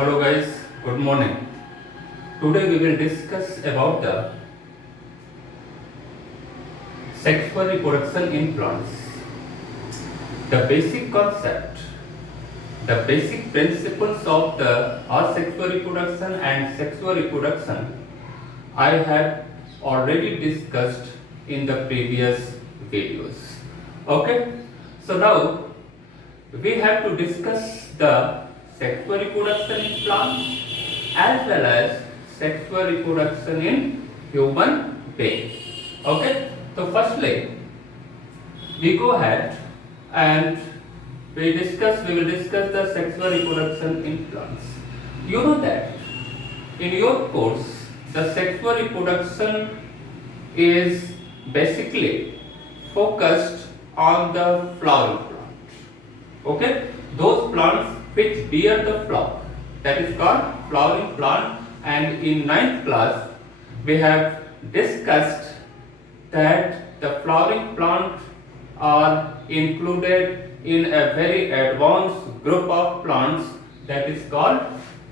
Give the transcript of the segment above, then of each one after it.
Hello guys, good morning. Today we will discuss about the sexual reproduction in plants. The basic concept, the basic principles of the asexual reproduction and sexual reproduction I have already discussed in the previous videos. Okay, so now we have to discuss the sexual reproduction in plants as well as sexual reproduction in human being. Okay, so firstly we go ahead and we will discuss the sexual reproduction in plants. You know that in your course the sexual reproduction is basically focused on the flowering plant. Okay, those plants which bear the flower, that is called flowering plant. And in 9th class we have discussed that the flowering plants are included in a very advanced group of plants that is called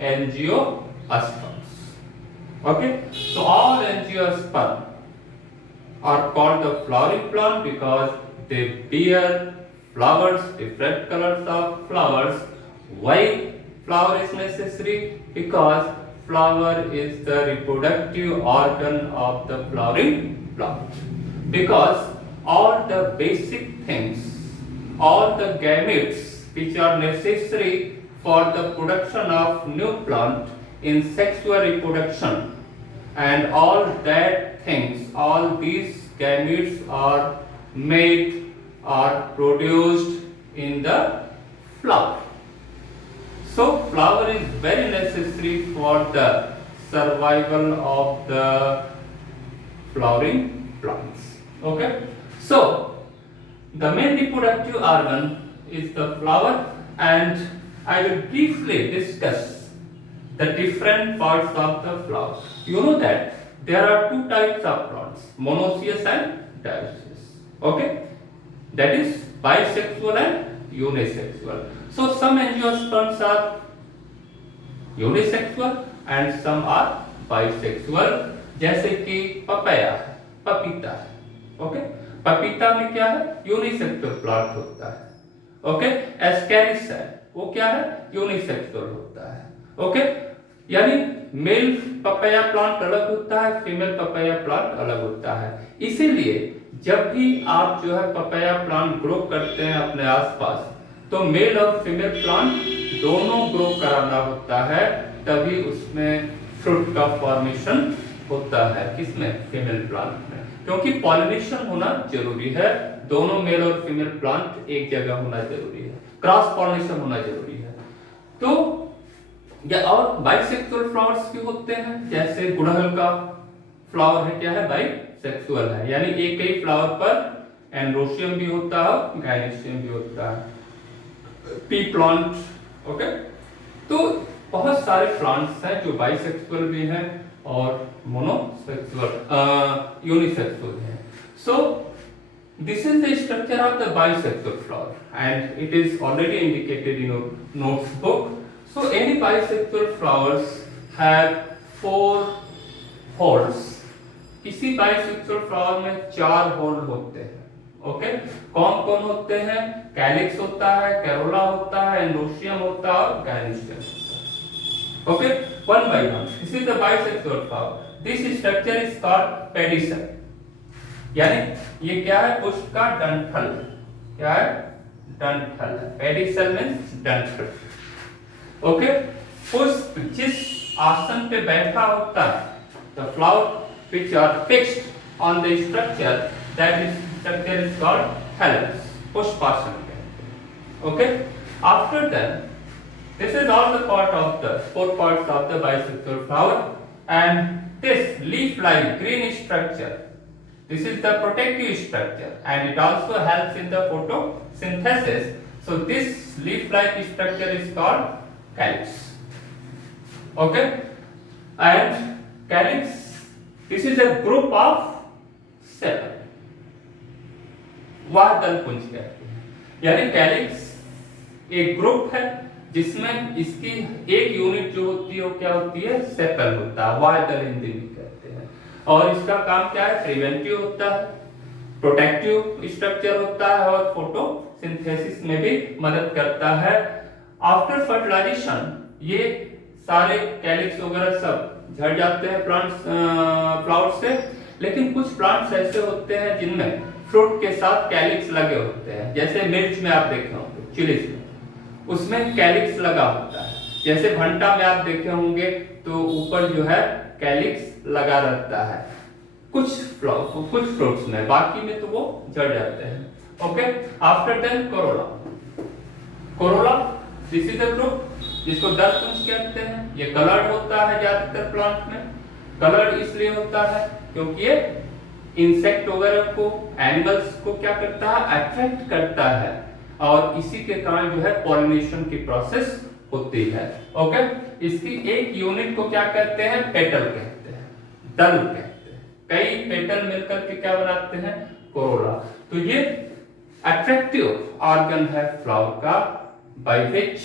angiosperms. Okay, so all angiosperms are called the flowering plant because they bear flowers, different colors of flowers. Why flower is necessary? Because flower is the reproductive organ of the flowering plant. Because all the basic things, all the gametes which are necessary for the production of new plant in sexual reproduction, and all that things, all these gametes are made or produced in the flower. So flower is very necessary for the survival of the flowering plants. Okay, so the main reproductive organ is the flower, and I will briefly discuss the different parts of the flower. You know that there are two types of plants, monoecious and dioecious. Okay, that is bisexual and unisexual. So some angiosperms are unisexual and some are bisexual, जैसे कि papaya, पपीता है. Okay, पपीता में क्या है? Unisexual plant होता है. ओके, एस्कैरिस है, वो क्या है? यूनिसेक्सुअल होता है. ओके, यानी मेल पपाया प्लांट अलग होता है, फीमेल पपाया प्लांट अलग होता है. इसीलिए जब भी आप जो है पपाया प्लांट ग्रो करते हैं अपने आसपास, तो मेल और फीमेल प्लांट दोनों ग्रो कराना होता है, तभी उसमें फ्रूट का फॉर्मेशन होता है. किसमें? फीमेल प्लांट में, क्योंकि पॉलिनेशन होना जरूरी है. दोनों मेल और फीमेल प्लांट एक जगह होना जरूरी है, क्रॉस पॉलिनेशन होना जरूरी है. तो या और बाइसेक्सुअल फ्लावर्स भी होते हैं, जैसे गुड़हल का फ्लावर है, क्या है? बाइसेक्सुअल है, यानी एक ही फ्लावर पर एंड्रोशियम भी होता है, गायनेशियम भी होता है. P plant. ओके, तो बहुत सारे प्लांट्स हैं जो बाइसेक्सुअल भी हैं और मोनोसेक्सुअल यूनिसेक्सुअल हैं. सो this is the structure of the bisexual flower and it is already indicated in your notes book. So any bisexual flowers have 4 holes. किसी bisexual flower में 4 होल होते हैं. ओके, कौन कौन होते हैं? कैलिक्स होता है, कैरोला होता है, एंड्रोशियम होता है और गायनेशियम होता है. Okay, one by one. This is the bisexual flower. This structure is called pedicel. यानी ये क्या है? पुष्प का डंठल. क्या है? डंठल. पेडिसल मींस डंठल. ओके, पुष्प जिस आसन पे बैठा होता है, the flower which are fixed on the structure, that is structure is called thallus. पुष्पासन पे. Okay, after that, this is all the part of the 4 parts of the bisexual flower, and this leaf-like green structure, this is the protective structure and it also helps in the photosynthesis. So this leaf-like structure is called calyx. Okay, and calyx, this is a group of 7. वाह दल पुंज कहते हैं, यानी calyx एक group है जिसमें इसकी एक यूनिट जो होती है वो क्या होती है, सेपल होता है, वायदल हिंदी में कहते हैं। और इसका काम क्या है, प्रिवेंटिव होता है, प्रोटेक्टिव स्ट्रक्चर होता है और फोटोसिंथेसिस में भी मदद करता है। आफ्टर फर्टिलाइजेशन ये सारे कैलिक्स वगैरह सब झड़ जाते हैं प्लांट्स फ्लावर से, लेकिन कुछ प्लांट्स ऐसे होते हैं जिनमें फ्रूट के साथ कैलिक्स लगे होते हैं। जैसे मिर्च में आप देखे होंगे, चिलीज में, उसमें कैलिक्स लगा होता है। जैसे भंटा में आप देखे होंगे तो ऊपर जो है कैलिक्स लगा रहता है कुछ फ्रूट्स में, बाकी में तो वो झड़ जाते हैं। Okay, after then corolla. Corolla this is the group जिसको दर्पपुंज कहते हैं। ये कलर्ड होता है ज्यादातर प्लांट में। कलर्ड इसलिए होता है क्योंकि ये इंसेक्ट वगैरह को, एनिमल्स को क्या करता है, अट्रैक्ट करता है, और इसी के कारण जो है पॉलिनेशन की प्रोसेस होती है। ओके, इसकी एक यूनिट को क्या कहते हैं, पेटल कहते हैं, दल कहते हैं। कई पेटल मिलकर के क्या बनाते हैं, कोरोला। तो ये अट्रैक्टिव ऑर्गन है फ्लावर का, by which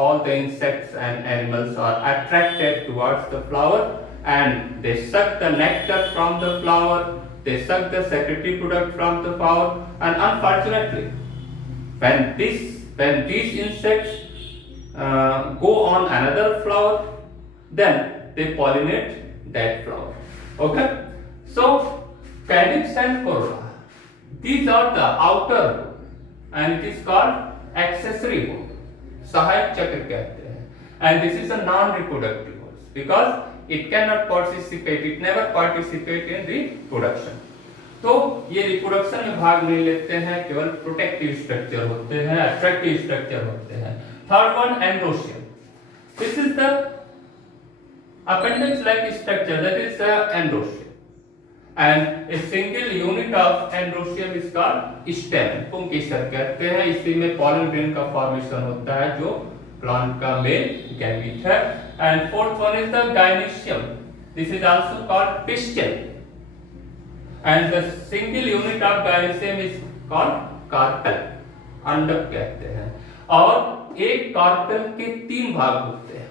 all the insects and animals are attracted towards the flower and they suck the nectar from the flower, they suck the secretory product from the flower, and unfortunately when these insects go on another flower, then they pollinate that flower. Okay, so calyx and corolla, these are the outer and it is called accessory wood, सहायक चक्र कहते हैं। And this is a non reproductive because it can not participate, it never participate in reproduction. तो ये reproduction में भाग नहीं लेते हैं, केवल प्रोटेक्टिव स्ट्रक्चर होते हैं, अट्रैक्टिव स्ट्रक्चर होते हैं। Third one, androecium. This is the appendix like structure, that is the androecium, and a single unit of androecium is called stem, पुंकेसर कहते हैं। इसी में pollen grain का फॉर्मेशन होता है जो प्लांट का मेल गैमीट है। And fourth one is the gynoecium, this is also called pistil, and the single unit of gynoecium is called carpel, अंडक कहते हैं। और एक कार्पेल के 3 भाग होते हैं,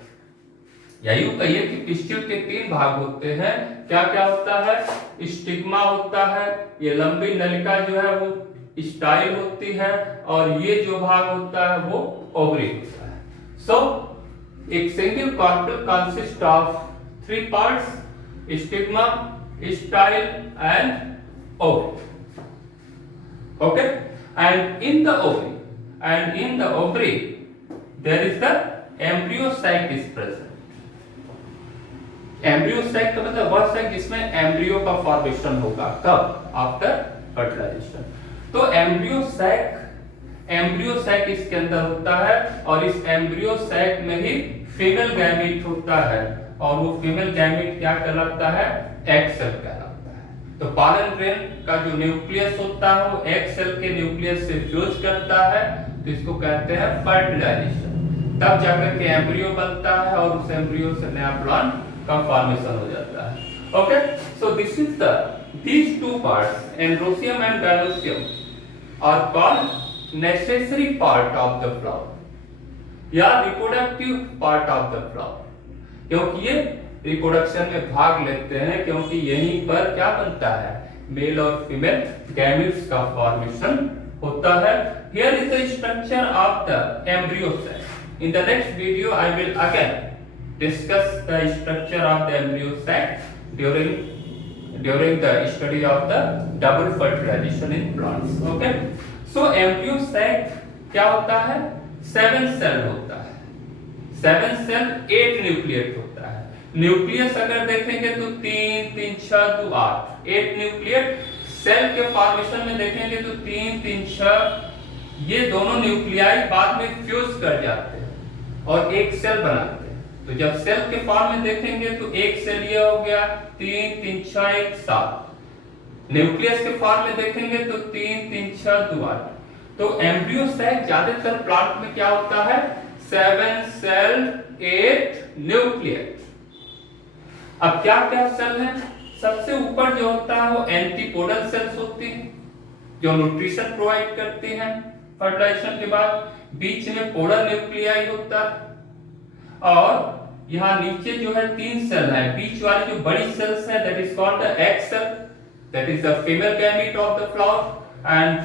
या यूं कहिए कि पिस्टिल के 3 भाग होते हैं। क्या क्या होता है, स्टिग्मा होता है, ये लंबी नलिका जो है वो स्टाइल होती है, और ये जो भाग होता है वो ओवरी होता है। सो एक single carpel consist of 3 parts, stigma, style and ovary. Okay, and in the ovary there is the embryo sac is present। Embryo sac का मतलब वह सैक जिसमें एम्ब्रियो का फॉर्मेशन होगा, कब, आफ्टर फर्टिलाइजेशन। तो एम्ब्रियो सैक इसके अंदर होता है, और इस एम्ब्रियो सैक में ही फीमेल गैमीट होता है, और वो फीमेल गैमीट क्या कहलाता है, एग सेल कहलाता है। तो पॉलन ग्रेन का जो न्यूक्लियस होता है वो एग सेल के न्यूक्लियस से फ्यूज करता है, तो इसको कहते हैं फर्टिलाइजेशन। तब जाकर के एम्ब्रियो बनता है, और उस एम्ब्रियो से नया प्लांट का फॉर्मेशन हो जाता है। Okay, so this is these 2 parts, androecium and gynoecium, are called necessary part of the flower या reproductive part of the flower, क्योंकि ये रिप्रोडक्शन में भाग लेते हैं, क्योंकि यहीं पर क्या बनता है, मेल और फीमेल गैमीट्स का फॉर्मेशन होता है। Here is the structure of the embryo cell. In the next video I will again discuss the structure of the embryo sac during the study of the double fertilization in plants. Okay, so embryo sac क्या होता है, 7 cell होता है, 7 cell 8 न्यूक्लियट होता है। Nucleus अगर देखेंगे तो 3 3 6 2 8, 8 न्यूक्लियट। सेल के फॉर्मेशन में देखेंगे तो 3 3 6, ये दोनों न्यूक्लियाई बाद में फ्यूज कर जाते हैं और एक सेल बनाते हैं। तो जब सेल के फॉर्म में देखेंगे तो एक सेल ये हो गया, 3 3 6 1 7। न्यूक्लियस के फॉर्म में देखेंगे तो 3 3 6 2 8। तो एम्ब्रियो सैक ज्यादातर प्लांट में क्या होता है, 7 सेल 8 न्यूक्लियस। अब क्या क्या सेल हैं, सबसे ऊपर जो होता है वो एंटीपोडल सेल्स होती हैं जो न्यूट्रिशन प्रोवाइड करती हैं। फर्टिलाइजेशन के बाद बीच में पोलर न्यूक्लियाई होता है और यहाँ नीचे जो है 3 सेल है, बीच वाली जो बड़ी सेल्स है that is called the egg cell, that is the female gamete of the flower, and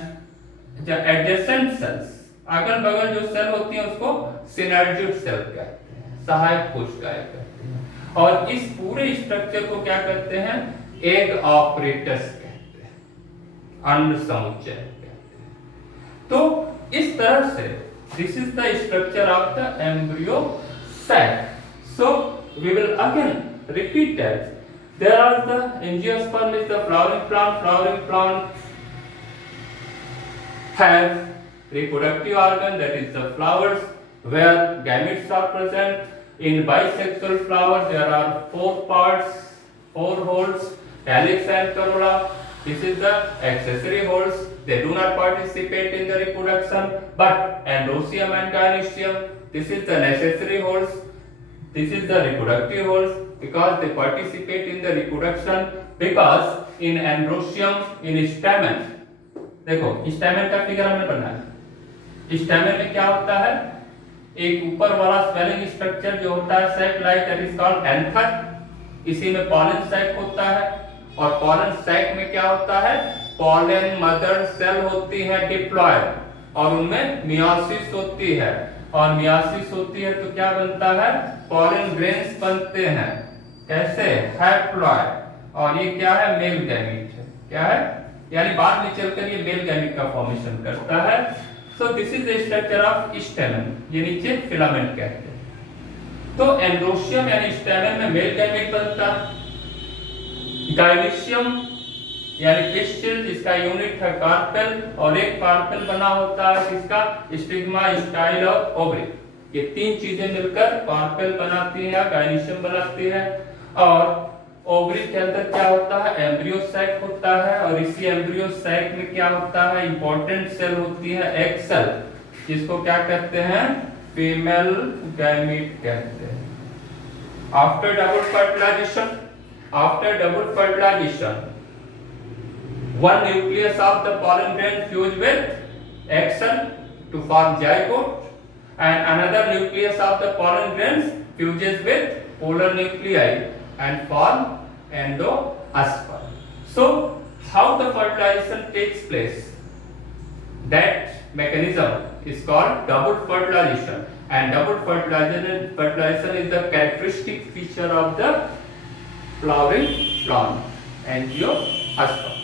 the adjacent cells, अगल बगल जो सेल होती है उसको सिनर्जिड सेल कहते हैं, सहायक कोशिकाएं कहते हैं। और इस पूरे स्ट्रक्चर को क्या कहते हैं, एग ऑपरेटस कहते हैं, अंड समुच्चय कहते हैं। तो इस तरह से this is the structure of the embryo sac. So we will again repeat that. There are the angiosperm is the flowering plant. Flowering plant have reproductive organ, that is the flowers where gametes are present. In bisexual flower there are 4 parts, 4 holes, calyx and corolla. This is the accessory holes. They do not participate in the reproduction, but androecium and gynoecium, this is the necessary holes. This is the reproductive holes because they participate in the reproduction, because in androecium, in stamen, देखो stamen का figure हमने बनाया। stamen में क्या होता है, एक ऊपर वाला स्वेलिंग स्ट्रक्चर जो होता है sac like, that is called anther, इसी में pollen sac होता है, और pollen sac में क्या होता है, pollen mother cell होती है डिप्लॉयड, और उनमें मियोसिस होती है, और मियोसिस होती है तो क्या बनता है, pollen grains बनते हैं, कैसे, हैप्लॉयड, और ये क्या है, मेल गैमीट है, क्या है, यानी बाद में चलकर ये मेल गैमीट का फॉर्मेशन करता है। So this is the structure of स्टेमन, ये नीचे फिलामेंट कहते हैं। तो एंड्रोशियम यानी स्टेमन में मेल गैमीट बनता है, गाइनिशियम यानी पिस्टिल जिसका यूनिट है कार्पेल, और एक कार्पेल बना होता है जिसका स्टिग्मा, स्टाइल और ओवरी, ये 3 चीजें मिलकर कार्पेल बनाती है, गाइनिशियम बनाती है। और ओवरी के अंदर क्या होता है, एम्ब्रियो सैक होता है, और इसी एम्ब्रियो सैक में क्या होता है, इंपॉर्टेंट सेल होती है एग सेल, जिसको क्या कहते हैं, फीमेल गैमीट कहते हैं। After double fertilisation one nucleus of the pollen grain fuse with egg cell to form zygote, and another nucleus of the pollen grains fuses with polar nuclei and form endosperm. So how the fertilization takes place, that mechanism is called double fertilization, and double fertilization is the characteristic feature of the flowering plant, angiosperm.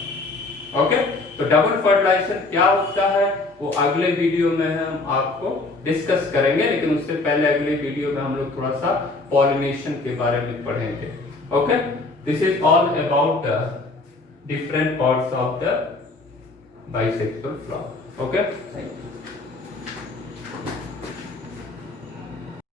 Okay, तो double fertilisation क्या होता है वो अगले video में हम आपको discuss करेंगे, लेकिन उससे पहले अगले वीडियो में हम लोग थोड़ा सा पॉलिनेशन के बारे में पढ़ेंगे। Okay, this is all about the different parts of the bisexual flower. Okay, thank you.